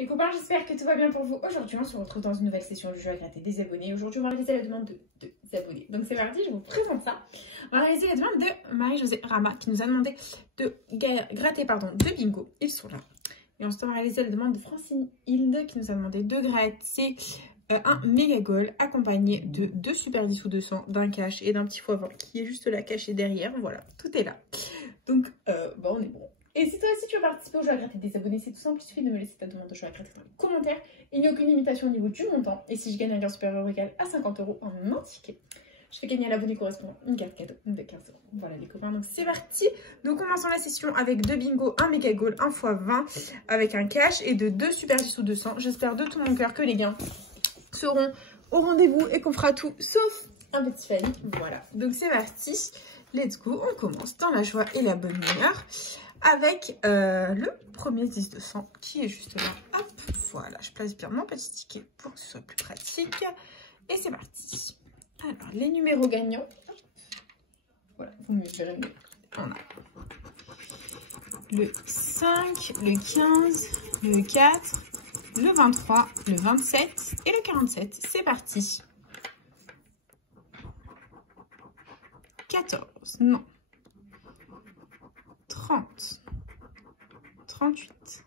Les copains, j'espère que tout va bien pour vous. Aujourd'hui, on se retrouve dans une nouvelle session du jeu à gratter des abonnés. Aujourd'hui, on va réaliser la demande de 2 abonnés. Donc c'est parti, je vous présente ça. On va réaliser la demande de Marie-Josée Rama qui nous a demandé de gratter deux bingos. Ils sont là. Et ensuite, on va réaliser la demande de Francine Hilde qui nous a demandé de gratter un méga goal accompagné de 2 super 10 ou 200, d'un cash et d'un petit x20 qui est juste là caché derrière. Voilà, tout est là. Donc, on est bon. Et si toi aussi tu veux participer au jeu à gratter des abonnés, c'est tout simple, il suffit de me laisser ta demande de jeu à gratter dans les commentaires. Il n'y a aucune limitation au niveau du montant. Et si je gagne un gain supérieur ou égal à 50 € en un ticket, je fais gagner à l'abonné correspondant une carte cadeau de 15 €. Voilà les copains, donc c'est parti. Nous commençons la session avec 2 bingos, un méga goal, un x20 avec un cash et de 2 super 10 ou 200. J'espère de tout mon cœur que les gains seront au rendez-vous et qu'on fera tout sauf un petit failli. Voilà, donc c'est parti. Let's go, on commence dans la joie et la bonne humeur avec le premier 10-200 qui est juste là. Hop, voilà, je place bien mon petit ticket pour que ce soit plus pratique. Et c'est parti. Alors, les numéros gagnants. Voilà, vous me verrez mieux. On a le 5, le 15, le 4, le 23, le 27 et le 47. C'est parti. 14, non. 30, 38,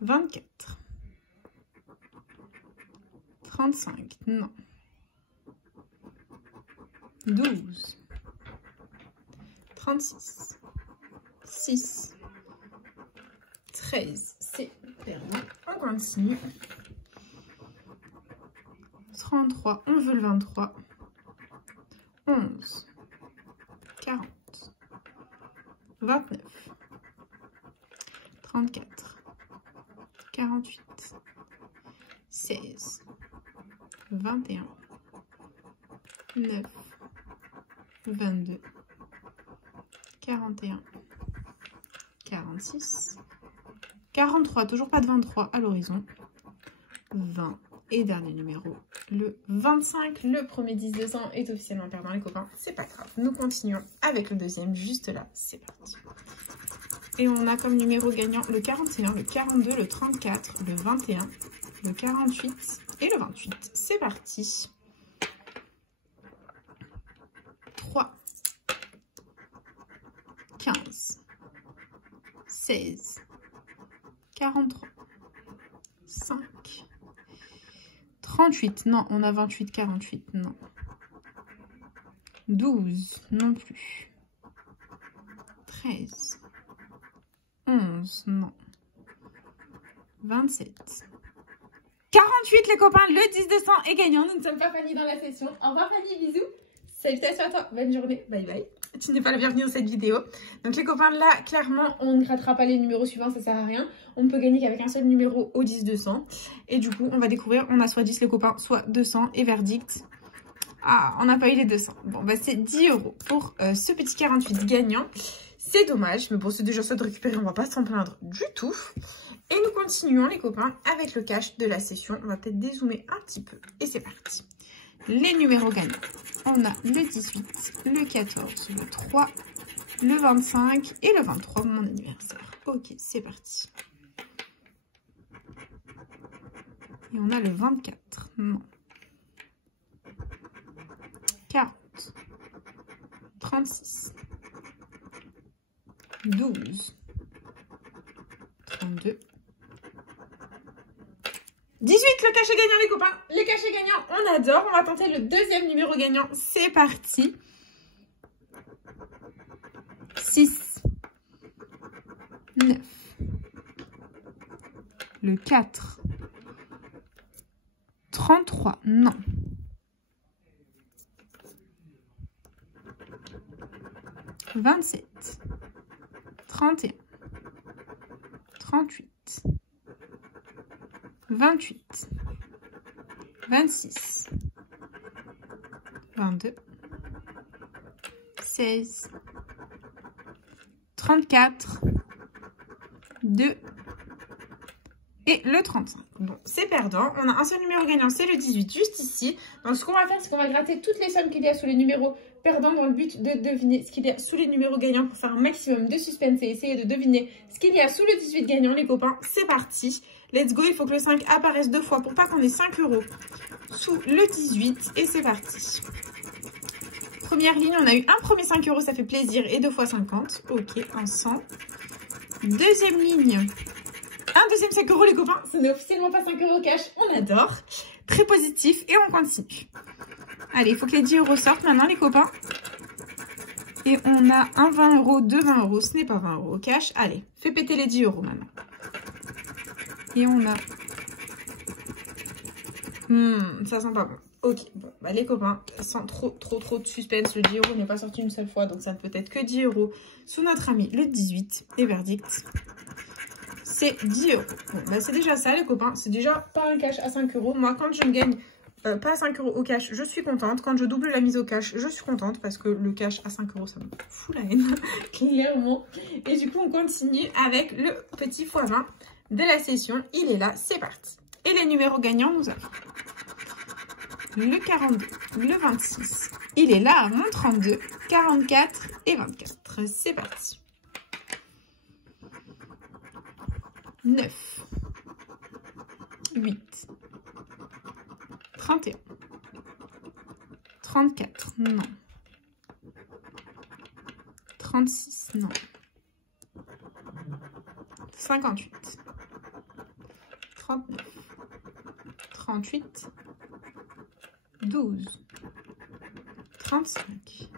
24, 35, non. 12, 36, 6, 13, c'est perdu. On continue. 33, on veut le 23. 11, 40, 29, 34, 48, 16, 21, 9, 22, 41, 46, 43, toujours pas de 23 à l'horizon, 20 et dernier numéro, le 25. Le premier 10-200 est officiellement perdant les copains, c'est pas grave. Nous continuons avec le deuxième juste là, c'est parti. Et on a comme numéro gagnant le 41, le 42, le 34, le 21, le 48 et le 28. C'est parti. 3, 15, 16, 43, 5, 38, non, on a 28, 48, non. 12, non plus. 13, 11, non. 27. 48 les copains, le 10-200 est gagnant. Nous ne sommes pas Fanny dans la session. Au revoir Fanny, bisous. Salutations à toi, bonne journée, bye bye. Tu n'es pas la bienvenue dans cette vidéo. Donc les copains, là, clairement, on ne grattera pas les numéros suivants, ça sert à rien. On ne peut gagner qu'avec un seul numéro au 10-200. Et du coup, on va découvrir, on a soit 10 les copains, soit 200. Et verdict, ah, on n'a pas eu les 200. Bon, bah c'est 10 € pour ce petit 48 gagnant. C'est dommage, mais bon, c'est déjà ça de récupérer, on va pas s'en plaindre du tout. Et nous continuons les copains avec le cash de la session. On va peut-être dézoomer un petit peu. Et c'est parti. Les numéros gagnants. On a le 18, le 14, le 3, le 25 et le 23, mon anniversaire. Ok, c'est parti. Et on a le 24, non. 40, 36, 12, 32, 18, le cachet gagnant les copains. Les cachets gagnants, on adore. On va tenter le deuxième numéro gagnant. C'est parti. 6, 9, le 4, 33, non. 27, 31, 38, 28, 26, 22, 16, 34, 2 et le 35. Bon, c'est perdant. On a un seul numéro gagnant, c'est le 18, juste ici. Donc, ce qu'on va faire, c'est qu'on va gratter toutes les sommes qu'il y a sous les numéros perdant dans le but de deviner ce qu'il y a sous les numéros gagnants pour faire un maximum de suspense et essayer de deviner ce qu'il y a sous le 18 gagnant, les copains. C'est parti. Let's go, il faut que le 5 apparaisse 2 fois pour pas qu'on ait 5 € sous le 18. Et c'est parti. Première ligne, on a eu un premier 5 €, ça fait plaisir, et 2 fois 50. Ok, un 100. Deuxième ligne, un deuxième 5 € les copains. Ce n'est officiellement pas 5 € cash, on adore. Très positif, et on continue. Allez, il faut que les 10 € sortent maintenant les copains. Et on a un 20 €, deux 20 €, ce n'est pas 20 € cash. Allez, fais péter les 10 € maintenant. Et on a... ça sent pas bon. Ok, bon, bah les copains, sans trop de suspense, le 10 € n'est pas sorti une seule fois, donc ça ne peut être que 10 € sous notre ami le 18. Et verdict, c'est 10 €. Bon, bah c'est déjà ça les copains, c'est déjà pas un cash à 5 €. Moi, quand je me gagne pas à 5 € au cash, je suis contente. Quand je double la mise au cash, je suis contente parce que le cash à 5 €, ça me fout la haine, clairement. Et du coup, on continue avec le petit x20 de la session. Il est là, c'est parti. Et les numéros gagnants, nous avons le 42, le 26. Il est là, mon 32, 44 et 24. C'est parti. 9, 8, 31, 34, non. 36, non. 58, 39, 38, 12, 35,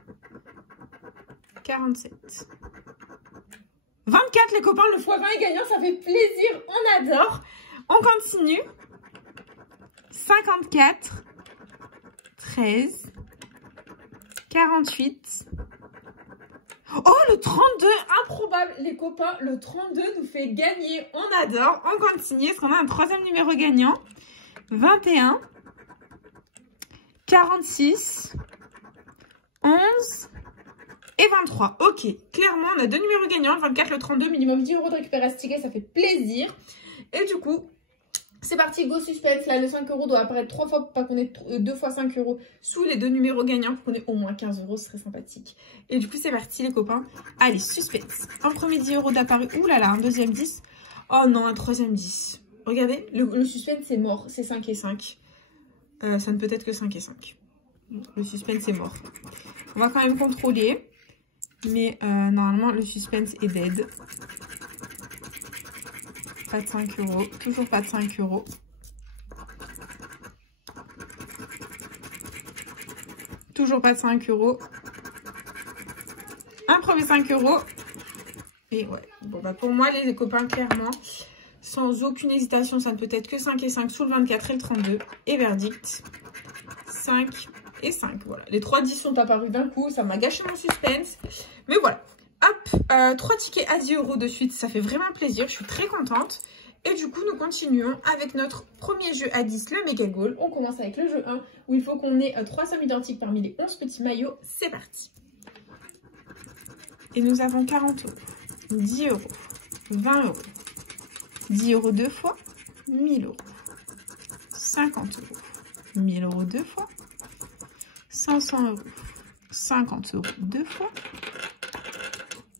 47, 24 les copains, le x20 est gagnant, ça fait plaisir, on adore. On continue. 54, 13, 48. Oh, le 32, improbable les copains, le 32 nous fait gagner, on adore. On continue, est-ce qu'on a un troisième numéro gagnant? 21, 46, 11 et 23. Ok, clairement, on a deux numéros gagnants, le 24, le 32, minimum 10 € de récupérer ce ticket, ça fait plaisir. Et du coup, c'est parti, go suspense. Là, le 5 € doit apparaître 3 fois pour pas qu'on ait 2 fois 5 € sous les deux numéros gagnants pour qu'on ait au moins 15 €, ce serait sympathique. Et du coup, c'est parti, les copains. Allez, suspense. Un premier 10 € d'apparu. Ouh là là, un deuxième 10. Oh non, un troisième 10. Regardez, le suspense, c'est mort. C'est 5 et 5. Ça ne peut être que 5 et 5. Le suspense est mort. On va quand même contrôler. Mais normalement, le suspense est dead. Pas de 5 €. Toujours pas de 5 €. Toujours pas de 5 €. Un premier 5 €. Et ouais. Bon, bah pour moi, les copains, clairement, sans aucune hésitation, ça ne peut être que 5 et 5 sous le 24 et le 32. Et verdict, 5 et 5. Voilà. Les 3 10 sont apparus d'un coup. Ça m'a gâché mon suspense. Mais voilà. Hop, 3 tickets à 10 € de suite, ça fait vraiment plaisir, je suis très contente. Et du coup, nous continuons avec notre premier jeu à 10, le Mega Goal. On commence avec le jeu 1, où il faut qu'on ait 3 sommes identiques parmi les 11 petits maillots. C'est parti. Et nous avons 40 €, 10 €, 20 €, 10 € deux fois, 1000 €, 50 €, 1000 € deux fois, 500 €, 50 € deux fois,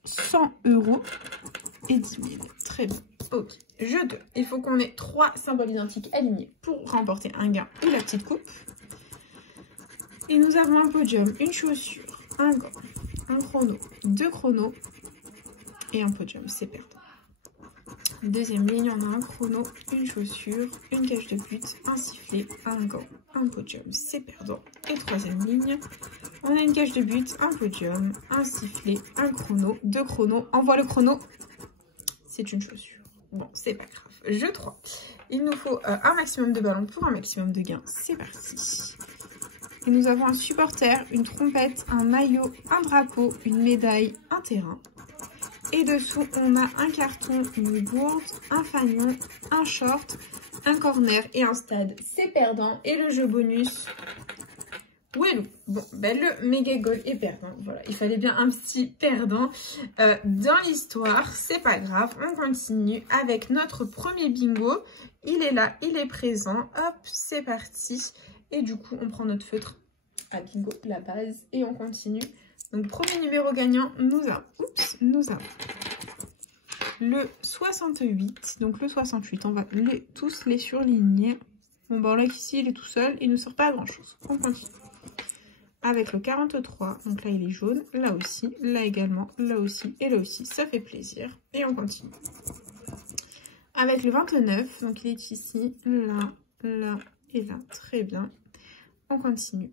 100 € et 10 000. Très bien. Ok. Jeu 2. Il faut qu'on ait 3 symboles identiques alignés pour remporter un gain ou la petite coupe. Et nous avons un podium, une chaussure, un gant, un chrono, 2 chronos et un podium. C'est perdant. Deuxième ligne, on a un chrono, une chaussure, une cage de but, un sifflet, un gant, un podium. C'est perdant. Et troisième ligne, on a une cage de but, un podium, un sifflet, un chrono, 2 chronos. Envoie le chrono. C'est une chaussure. Bon, c'est pas grave. Jeu 3. Il nous faut un maximum de ballons pour un maximum de gains. C'est parti. Et nous avons un supporter, une trompette, un maillot, un drapeau, une médaille, un terrain. Et dessous, on a un carton, une gourde, un fanion, un short, un corner et un stade. C'est perdant. Et le jeu bonus... Ouelou. Bon, ben le Mega Goal est perdant. Voilà, il fallait bien un petit perdant dans l'histoire. C'est pas grave, on continue avec notre premier bingo. Il est là, il est présent. Hop, c'est parti. Et du coup, on prend notre feutre Ah, bingo, la base. Et on continue. Donc, premier numéro gagnant, nous avons le 68. Donc, le 68, on va tous les surligner. Bon, bon, là, ici, il est tout seul. Il ne sort pas grand-chose. On continue. Avec le 43, donc là, il est jaune. Là aussi, là également, là aussi et là aussi. Ça fait plaisir. Et on continue. Avec le 29, donc il est ici, là, là et là. Très bien. On continue.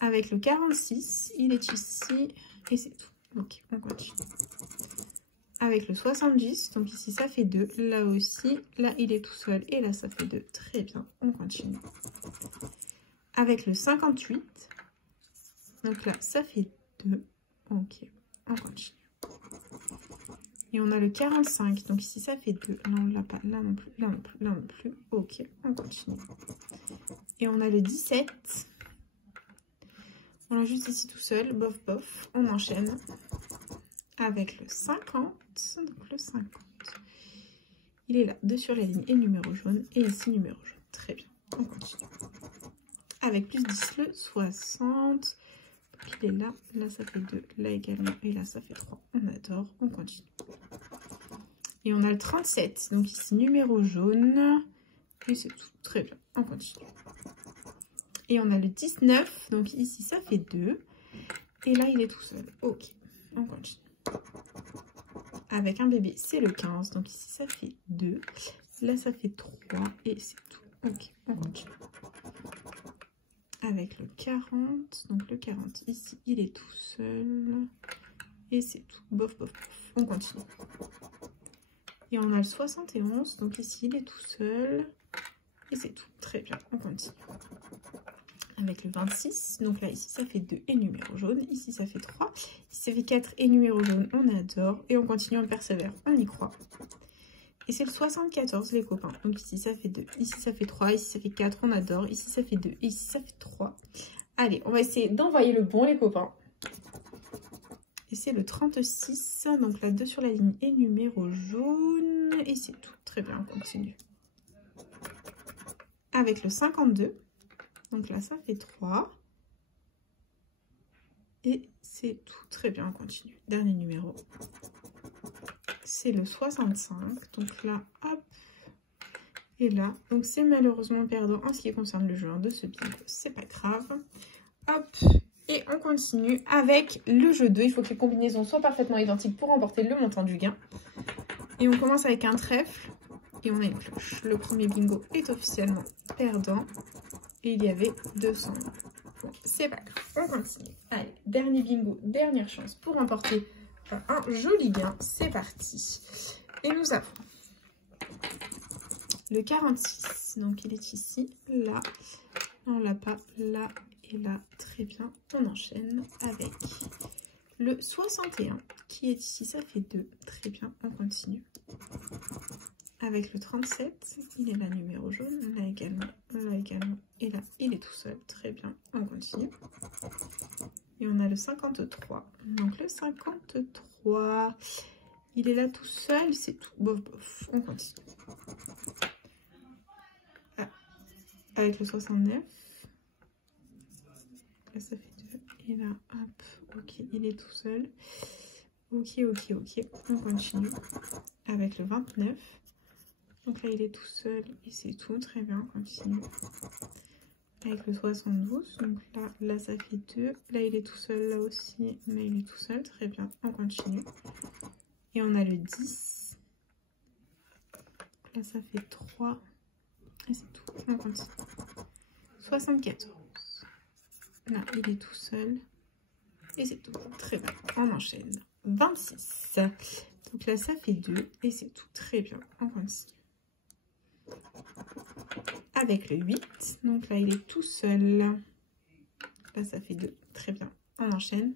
Avec le 46, il est ici et c'est tout. Ok, on continue. Avec le 70, donc ici ça fait 2, là aussi, là il est tout seul et là ça fait 2. Très bien, on continue. Avec le 58, donc là ça fait 2. Ok, on continue. Et on a le 45, donc ici ça fait 2. Là on ne l'a pas, là non plus, là non plus, là non plus. Ok, on continue. Et on a le 17. On l'a juste ici tout seul, bof bof. On enchaîne avec le 50. Donc le 50. Il est là, 2 sur la ligne et numéro jaune. Et ici numéro jaune. Très bien, on continue. Avec plus 10, le 60. Donc il est là, là ça fait 2, là également. Et là ça fait 3. On adore, on continue. Et on a le 37, donc ici numéro jaune. Et c'est tout, très bien, on continue. Et on a le 19, donc ici ça fait 2. Et là il est tout seul. Ok, on continue. Avec un bébé, c'est le 15, donc ici ça fait 2. Là ça fait 3 et c'est tout. Ok, on continue. Avec le 40, donc le 40, ici il est tout seul. Et c'est tout. Bof, bof, bof. On continue. Et on a le 71, donc ici il est tout seul. Et c'est tout. Très bien, on continue. Avec le 26, donc là ici ça fait 2 et numéro jaune, ici ça fait 3, ici ça fait 4 et numéro jaune, on adore, et on continue, on persévère, on y croit. Et c'est le 74 les copains, donc ici ça fait 2, ici ça fait 3, ici ça fait 4, on adore, ici ça fait 2, et ici ça fait 3. Allez, on va essayer d'envoyer le bon les copains. Et c'est le 36, donc là 2 sur la ligne et numéro jaune, et c'est tout, très bien, on continue. Avec le 52. Donc là, ça fait 3. Et c'est tout. Très bien, on continue. Dernier numéro. C'est le 65. Donc là, hop. Et là, donc c'est malheureusement perdant en ce qui concerne le joueur de ce bingo. C'est pas grave. Hop. Et on continue avec le jeu 2. Il faut que les combinaisons soient parfaitement identiques pour remporter le montant du gain. Et on commence avec un trèfle. Et on a une cloche. Le premier bingo est officiellement perdant. Et il y avait 200 €. Bon, c'est pas grave, on continue. Allez, dernier bingo, dernière chance pour remporter un joli gain. C'est parti. Et nous avons le 46. Donc il est ici, là. On l'a pas, là et là. Très bien, on enchaîne avec le 61 qui est ici. Ça fait 2. Très bien, on continue. Avec le 37, il est là numéro jaune, là également, et là, il est tout seul. Très bien, on continue. Et on a le 53. Donc le 53, il est là tout seul, c'est tout. Bof, bof, on continue. Ah, avec le 69, là ça fait 2. Et là, hop, ok, il est tout seul. Ok, ok, ok, on continue. Avec le 29. Donc là, il est tout seul et c'est tout. Très bien, on continue. Avec le 72. Donc là, ça fait 2. Là, il est tout seul. Là aussi, mais il est tout seul. Très bien, on continue. Et on a le 10. Donc là, ça fait 3. Et c'est tout. On continue. 74. Là, il est tout seul. Et c'est tout. Très bien, on enchaîne. 26. Donc là, ça fait 2. Et c'est tout. Très bien, on continue. Avec le 8, donc là il est tout seul, là ça fait 2, très bien, on enchaîne.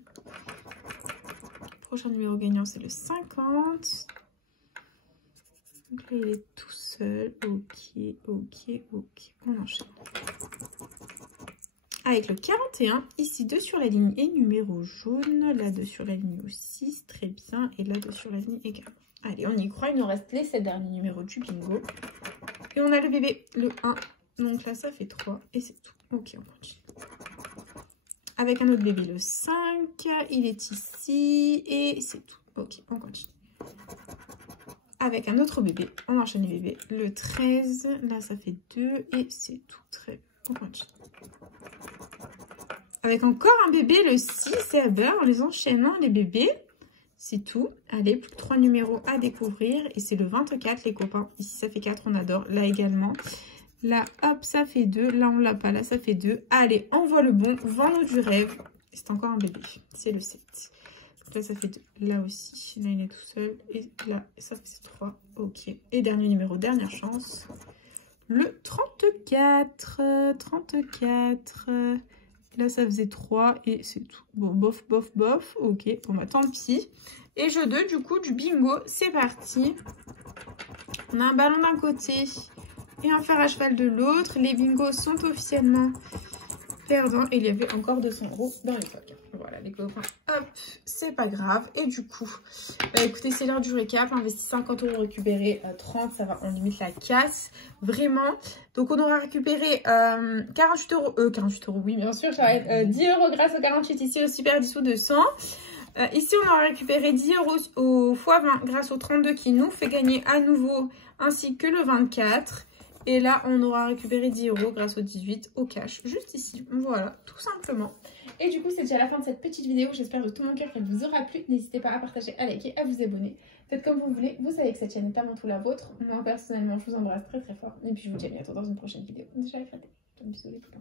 Prochain numéro gagnant c'est le 50, donc là il est tout seul, ok, ok, ok, on enchaîne. Avec le 41, ici 2 sur la ligne et numéro jaune, là 2 sur la ligne aussi, très bien, et là 2 sur la ligne également. Allez, on y croit, il nous reste les 7 derniers numéros du bingo. Et on a le bébé, le 1. Donc là, ça fait 3 et c'est tout. Ok, on continue. avec un autre bébé le 5. Il est ici et c'est tout. Ok, on continue. Avec un autre bébé, on enchaîne les bébés. Le 13, là ça fait 2 et c'est tout. Très bien, on continue. Avec encore un bébé le 6 et ben, en les enchaînant les bébés. C'est tout. Allez, plus que 3 numéros à découvrir. Et c'est le 24, les copains. Ici, ça fait 4, on adore. Là également. Là, hop, ça fait 2. Là, on l'a pas. Là, ça fait 2. Allez, envoie le bon. Vends-nous du rêve. C'est encore un bébé. C'est le 7. Donc là, ça fait 2. Là aussi. Là, il est tout seul. Et là, ça fait 3. Ok. Et dernier numéro, dernière chance. Le 34. 34. Là, ça faisait 3 et c'est tout. Bon, bof, bof, bof. Ok, bon, bah tant pis. Et jeu 2, du coup, du bingo. C'est parti. On a un ballon d'un côté et un fer à cheval de l'autre. Les bingos sont officiellement perdants. Et il y avait encore 200 € dans les coques. Voilà, les copains. Hop, c'est pas grave. Et du coup, bah écoutez, c'est l'heure du récap. Investi 50 €, récupéré 30. Ça va, on limite la casse. Vraiment. Donc, on aura récupéré 48 €. 48 €, oui, bien sûr. Ça va être 10 € grâce au 48 ici au Super 10 ou 200. Ici, on aura récupéré 10 € au x20 grâce au 32 qui nous fait gagner à nouveau ainsi que le 24. Et là, on aura récupéré 10 € grâce au 18 au cash, juste ici. Voilà, tout simplement. Et du coup, c'est déjà la fin de cette petite vidéo. J'espère de tout mon cœur qu'elle vous aura plu. N'hésitez pas à partager, à liker, à vous abonner. Faites comme vous voulez. Vous savez que cette chaîne est avant tout la vôtre. Moi, personnellement, je vous embrasse très très fort. Et puis, je vous dis à bientôt dans une prochaine vidéo. Déjà, bisous les copains.